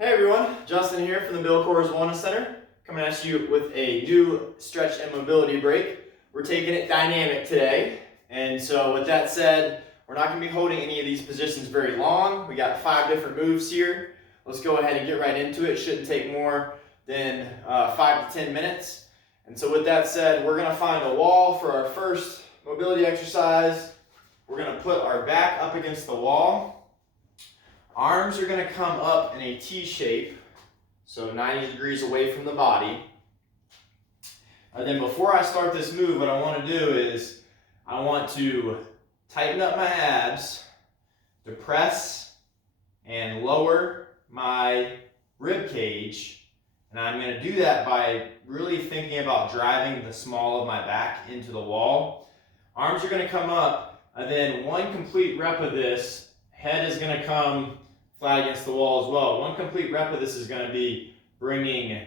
Hey everyone, Justin here from the Bill Coors Wellness Center, coming at you with a new stretch and mobility break. We're taking it dynamic today, and so with that said, we're not going to be holding any of these positions very long. We got 5 different moves here. Let's go ahead and get right into it. It shouldn't take more than 5 to 10 minutes. And so with that said, we're going to find a wall for our first mobility exercise. We're going to put our back up against the wall. Arms are going to come up in a T shape, so 90 degrees away from the body. And then before I start this move, what I want to do is I want to tighten up my abs, depress and lower my rib cage. And I'm going to do that by really thinking about driving the small of my back into the wall. Arms are going to come up, and then one complete rep of this, head is going to come flat against the wall as well. One complete rep of this is going to be bringing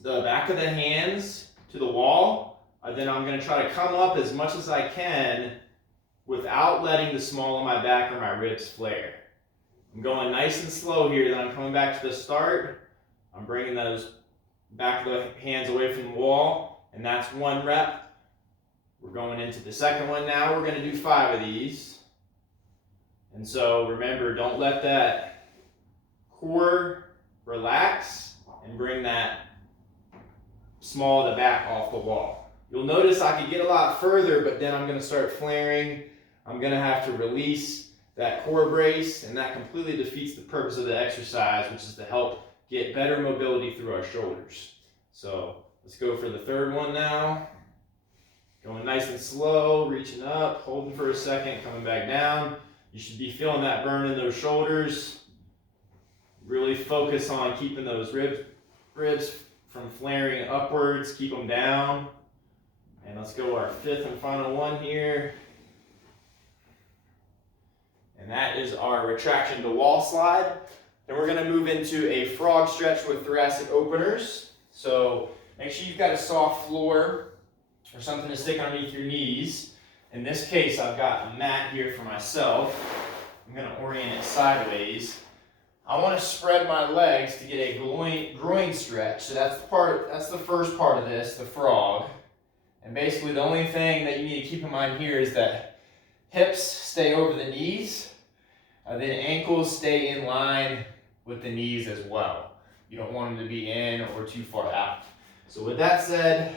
the back of the hands to the wall. Then I'm going to try to come up as much as I can without letting the small of my back or my ribs flare. I'm going nice and slow here. Then I'm coming back to the start. I'm bringing those back of the hands away from the wall, and that's 1 rep. We're going into the second one now. We're going to do 5 of these. And so remember, don't let that core relax and bring that small of the back off the wall. You'll notice I could get a lot further, but then I'm going to start flaring. I'm going to have to release that core brace, and that completely defeats the purpose of the exercise, which is to help get better mobility through our shoulders. So let's go for the third one now. Going nice and slow, reaching up, holding for a second, coming back down. You should be feeling that burn in those shoulders. Really focus on keeping those ribs from flaring upwards. Keep them down. And let's go our 5th and final one here. And that is our retraction to wall slide. Then we're going to move into a frog stretch with thoracic openers. So make sure you've got a soft floor or something to stick underneath your knees. In this case, I've got a mat here for myself. I'm going to orient it sideways. I want to spread my legs to get a groin stretch. So that's the first part of this, the frog. And basically the only thing that you need to keep in mind here is that hips stay over the knees, then ankles stay in line with the knees as well. You don't want them to be in or too far out. So with that said,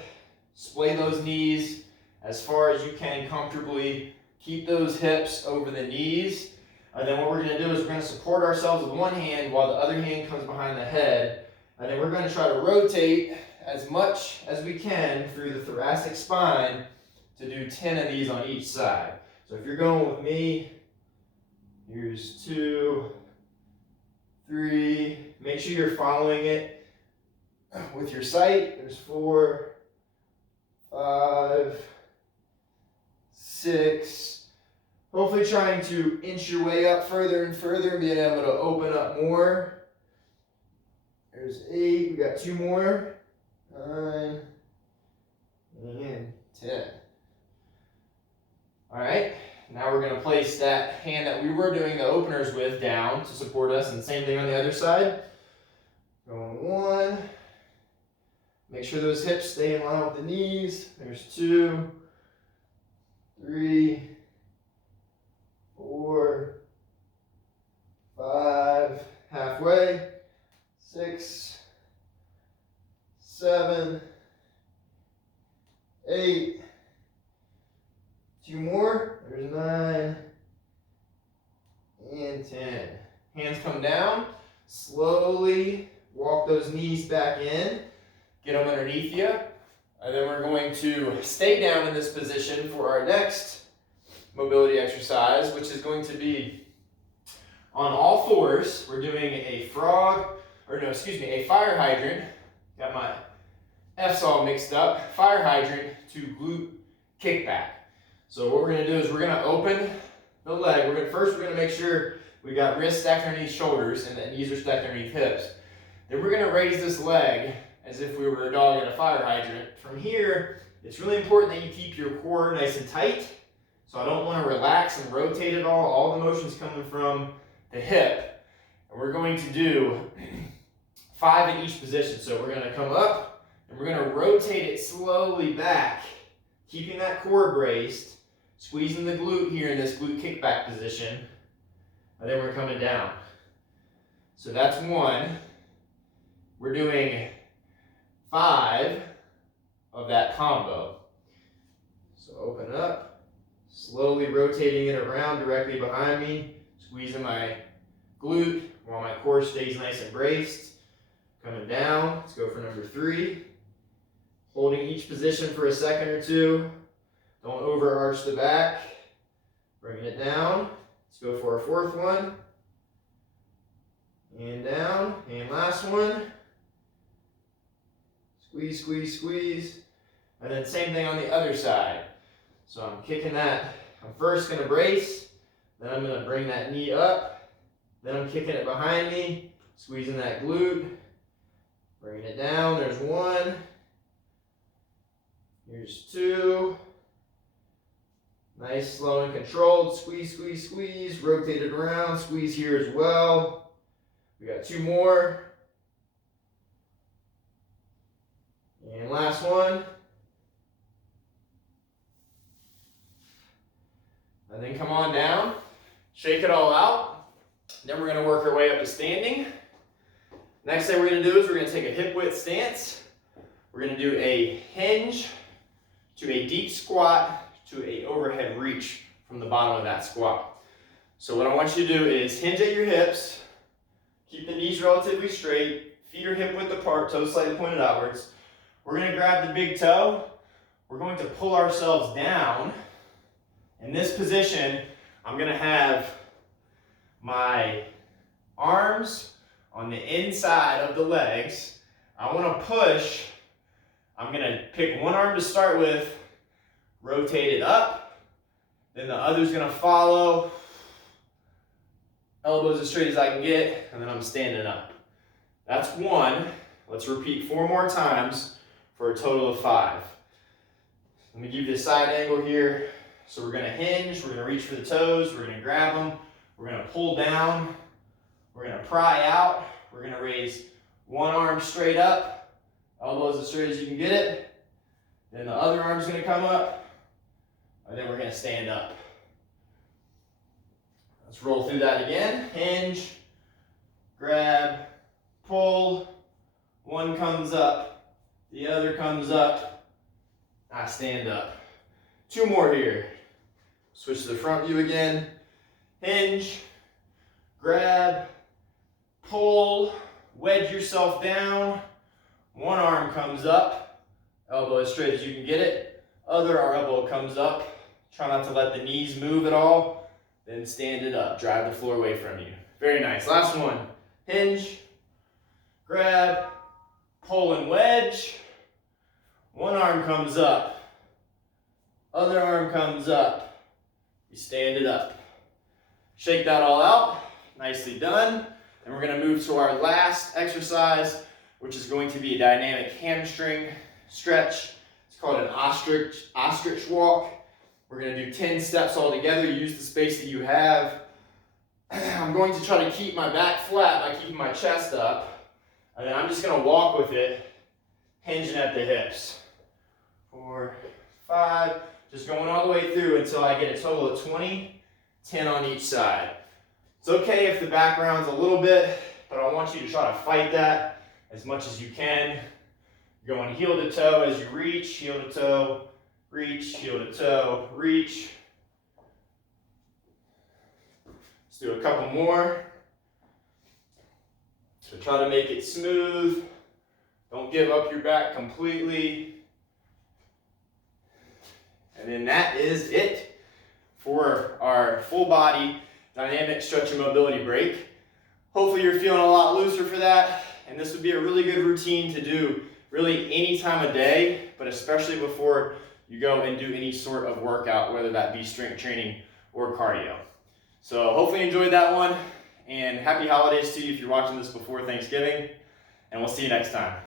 splay those knees as far as you can comfortably. Keep those hips over the knees. And then what we're going to do is we're going to support ourselves with one hand while the other hand comes behind the head. And then we're going to try to rotate as much as we can through the thoracic spine to do 10 of these on each side. So if you're going with me, here's 2, 3. Make sure you're following it with your sight. There's 4, 5, 6. Hopefully trying to inch your way up further and further and being able to open up more. There's 8. We got 2 more. 9 and 10. All right. Now we're going to place that hand that we were doing the openers with down to support us, and same thing on the other side. Going 1. Make sure those hips stay in line with the knees. There's 2, 3, 4, 5, halfway, 6, 7, 8, 2 more, there's 9, and 10. Hands come down, slowly walk those knees back in, get them underneath you, and then we're going to stay down in this position for our next mobility exercise, which is going to be on all 4s. We're doing a fire hydrant. Got my F's all mixed up. Fire hydrant to glute kickback. So what we're going to do is we're going to open the leg. We're going to make sure we got wrists stacked underneath shoulders and the knees are stacked underneath hips. Then we're going to raise this leg as if we were a dog at a fire hydrant. From here, it's really important that you keep your core nice and tight. So I don't want to relax and rotate at all. All the motion's coming from the hip. And we're going to do 5 in each position. So we're gonna come up and we're gonna rotate it slowly back, keeping that core braced, squeezing the glute here in this glute kickback position, and then we're coming down. So that's 1. We're doing 5 of that combo. So open up, slowly rotating it around directly behind me, squeezing my glute while my core stays nice and braced. Coming down, let's go for number 3. Holding each position for a second or 2. Don't overarch the back. Bringing it down. Let's go for our 4th one. And down, and last one. Squeeze, squeeze, squeeze. And then same thing on the other side. So I'm kicking that. I'm first gonna brace, then I'm gonna bring that knee up, then I'm kicking it behind me, squeezing that glute, bringing it down. There's 1. Here's 2. Nice, slow and controlled. Squeeze, squeeze, squeeze. Rotate it around. Squeeze here as well. We got 2 more. And last one. And then come on down. Shake it all out. Then we're going to work our way up to standing. Next thing we're going to do is we're going to take a hip width stance. We're going to do a hinge to a deep squat to a overhead reach from the bottom of that squat. So what I want you to do is hinge at your hips, keep the knees relatively straight, feet are hip width apart, toes slightly pointed outwards. We're going to grab the big toe. We're going to pull ourselves down. In this position, I'm going to have my arms on the inside of the legs. I want to push. I'm going to pick one arm to start with, rotate it up, then the other's going to follow, elbows as straight as I can get, and then I'm standing up. That's 1. Let's repeat 4 more times for a total of 5. Let me give you the side angle here. So we're going to hinge, we're going to reach for the toes, we're going to grab them, we're going to pull down, we're going to pry out, we're going to raise one arm straight up, elbows as straight as you can get it, then the other arm's going to come up, and then we're going to stand up. Let's roll through that again. Hinge, grab, pull, one comes up, the other comes up, I stand up. 2 more here. Switch to the front view again. Hinge, grab, pull, wedge yourself down. One arm comes up, elbow as straight as you can get it. Other elbow comes up. Try not to let the knees move at all. Then stand it up. Drive the floor away from you. Very nice. Last one. Hinge, grab, pull and wedge. One arm comes up. Other arm comes up. You stand it up. Shake that all out. Nicely done. And we're going to move to our last exercise, which is going to be a dynamic hamstring stretch. It's called an ostrich walk. We're going to do 10 steps all together. Use the space that you have. I'm going to try to keep my back flat by keeping my chest up. And then I'm just going to walk with it, hinging at the hips. 4, 5, just going all the way through until I get a total of 20, 10 on each side. It's okay if the background's a little bit, but I want you to try to fight that as much as you can. Going heel to toe as you reach, heel to toe, reach, heel to toe, reach. Let's do a couple more. So try to make it smooth. Don't give up your back completely. And then that is it for our full body dynamic stretch and mobility break. Hopefully you're feeling a lot looser for that. And this would be a really good routine to do really any time of day, but especially before you go and do any sort of workout, whether that be strength training or cardio. So hopefully you enjoyed that one, and happy holidays to you if you're watching this before Thanksgiving, and we'll see you next time.